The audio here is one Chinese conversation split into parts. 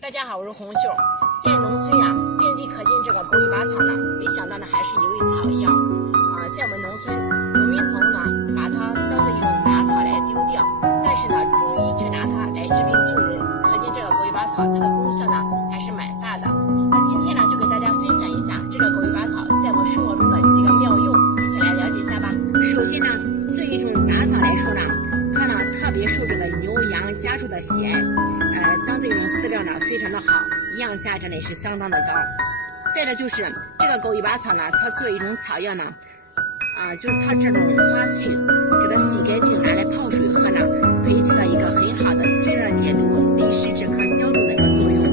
大家好，我是红秀。现在农村遍地可见这个狗尾巴草呢，没想到呢还是有味草一样在我们农村，农民朋友呢把它当做一种杂草来丢掉，但是呢中医却拿它来治病救人。可见这个狗尾巴草它的功效呢还是蛮大的。那今天呢就给大家分享一下这个狗尾巴草在我们生活中的几个妙用，一起来了解一下吧。首先呢，作为一种杂草来说呢，它呢特别受这个牛羊家畜的喜爱，当做一种饲料呢非常的好，营养价值呢也是相当的高。再者就是这个狗尾巴草呢，它作为一种草药呢，就是它这种花絮给它洗干净拿来泡水喝呢，可以起到一个很好的清热解毒、利湿止咳消肿的一个作用。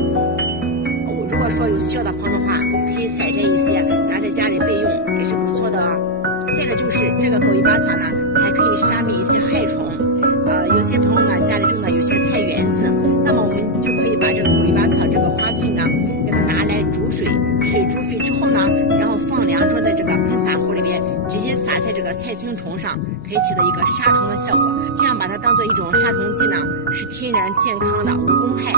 如果说有需要的朋友的话，可以采摘一些拿在家里备用，也是不错的哦。再者就是这个狗尾巴草呢，还可以杀灭一些害虫。有些朋友呢家里种的有些菜园子，那么我们就可以把这个狗尾巴草这个花絮呢，给它拿来煮水，水煮沸之后呢，然后放2桌的这个喷洒壶里面，直接撒在这个菜青虫上，可以起到一个杀虫的效果。这样把它当做一种杀虫剂呢，是天然健康的，无公害。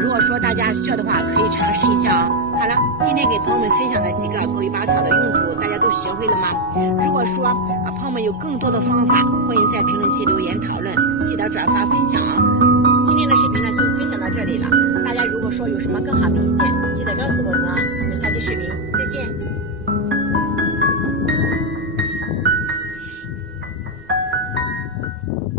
如果说大家需要的话，可以尝试一下哦。好了，今天给朋友们分享的几个狗尾巴草的用途，大家都学会了吗？如果说朋友们有更多的方法，欢迎在评论区留言讨论，记得转发分享哦。今天的视频呢就分享到这里了，大家如果说有什么更好的意见，记得告诉我们哦。我们下期视频再见。